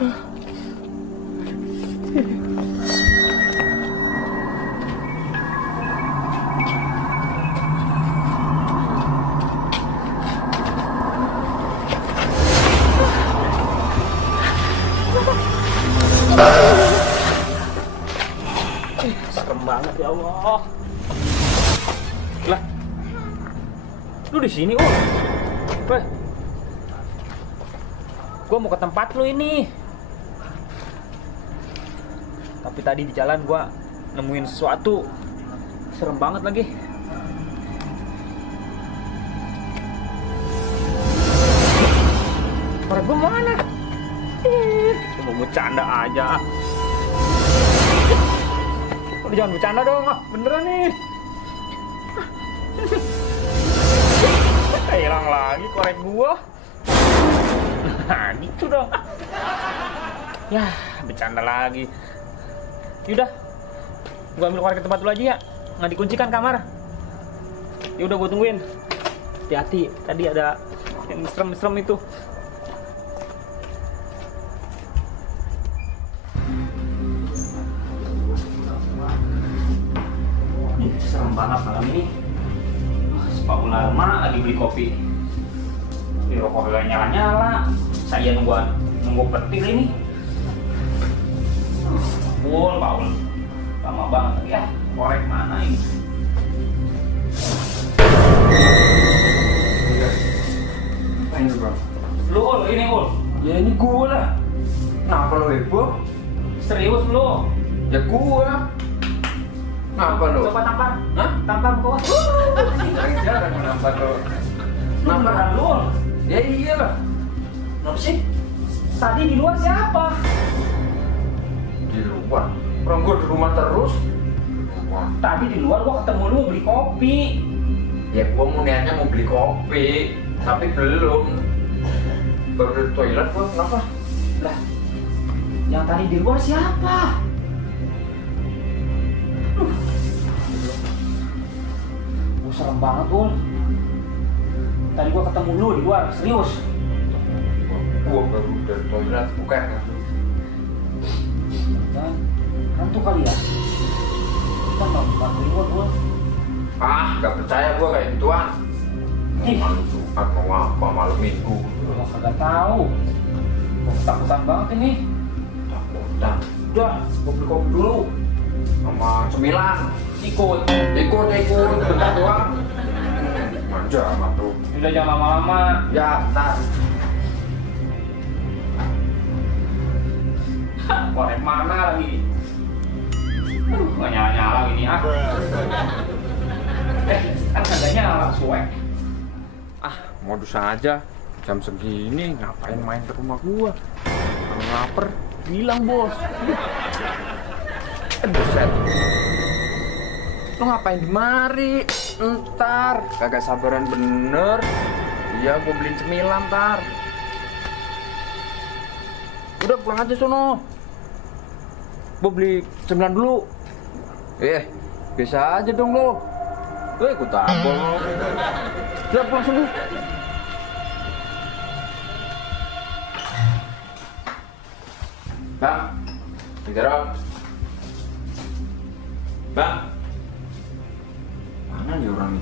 Serem banget ya Allah. Lah, lu di sini, Weh, gua mau ke tempat lu ini. Tapi tadi di jalan gua nemuin sesuatu serem banget lagi. Korek gua mana? Cuma bercanda aja. Lu jangan bercanda dong, beneran nih. Hilang lagi korek gua. Nah, gitu dong. Ya, bercanda lagi. Yaudah, gua ambil korek ke tempat lu aja ya. Nggak dikuncikan kamar. Yaudah, gua tungguin. Hati-hati, tadi ada yang serem-serem itu. Serem banget malam ini. Sepak lama lagi beli kopi. Di rokok gak nyala-nyala. Saya nunggu petir ini. Baul. Lama banget ya. Korek mana ini? Apa ini bro? Lu ini Ya ini gua lah. Kenapa lo heboh? Serius lu? Ya gua. Kenapa lo? Coba tampar. Hah? Tampar ke bawah. Jarang kenapa lo? Kenapa lu? Ya iyalah. Kenapa sih? Tadi di luar siapa? Di luar. Orang gua di rumah terus. Di rumah. Tadi di luar gua ketemu lu beli kopi. Ya gua mau niatnya mau beli kopi, tapi belum. Baru dari toilet gua, kenapa? Lah, yang tadi di luar siapa? Serem banget, Tadi gua ketemu lu di luar, serius. Gua baru dari toilet, bukan. Kan, hantu kali ya? Kita nggak bantuin gua. Ah, nggak percaya gua kayak gituan. Ih. Mau malam Jumat, mau apa malam Minggu? Gua kagak tahu. Gua ketakutan banget ini. Takutan. Udah, gua beli kopi dulu. Sama cemilan. Ikut. Bentar doang. Manja amat tuh. Udah jangan lama-lama. Ya, bentar. Korek mana lagi? Nggak nyala-nyala gini ah. Kan kagak nyala, suek. Ah, modus aja. Jam segini ngapain main ke rumah gua? Kalau lapar, bilang bos. Buset. Lu ngapain di mari? Entar, kagak sabaran bener. Iya, gua beliin cemilan ntar. Udah pulang aja sono. Gua beli cemilan dulu. Biasa aja dong lo. Ikut apa lo? Udah pulang sono. Bang, Jarot. Bang, mana nih orangnya?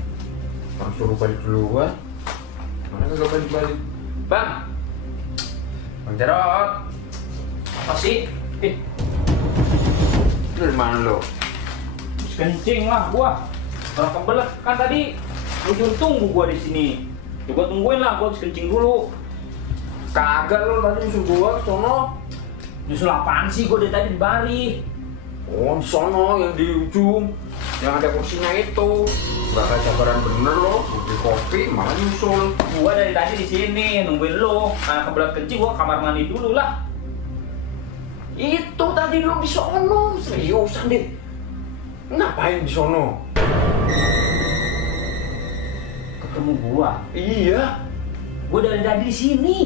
Orang suruh balik duluan. Mana kagak balik-balik? Bang, Bang Jarot. Apa sih? Lu dari mana lo? Kencing lah gua. Orang kebelet kan tadi lu suruh tunggu gua di sini. Ya, gua tungguin lah, gua habis kencing dulu. Kagak lo tadi nyusul gua ke sono. Nyusul apaan sih? Gua dari tadi di Bari. Oh, di sono yang di ujung. Yang ada kursinya itu. Gak ada sabaran bener lo. Beli kopi malah nyusul. Gua dari tadi di sini nungguin lu. Nah, kebelet kencing gua ke kamar mandi dulu lah. Itu tadi lo di sono. Seriusan deh. Ngapain di sono? Ketemu gua. Iya. Gua dari tadi di sini.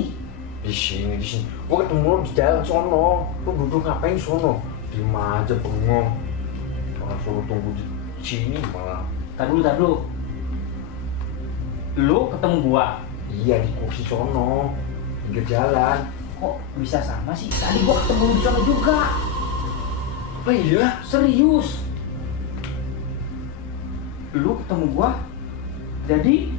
Di sini. Gua ketemu lo di jalan sono. Lo duduk ngapain di sono? Diem aja bengong. Orang suruh tunggu di sini malah. Tadi dulu. Lu ketemu gua. Iya di kursi sono. Pinggir jalan. Kok bisa sama sih? Tadi gua ketemu di sana juga. Apa iya? Serius. Lu ketemu gua. Jadi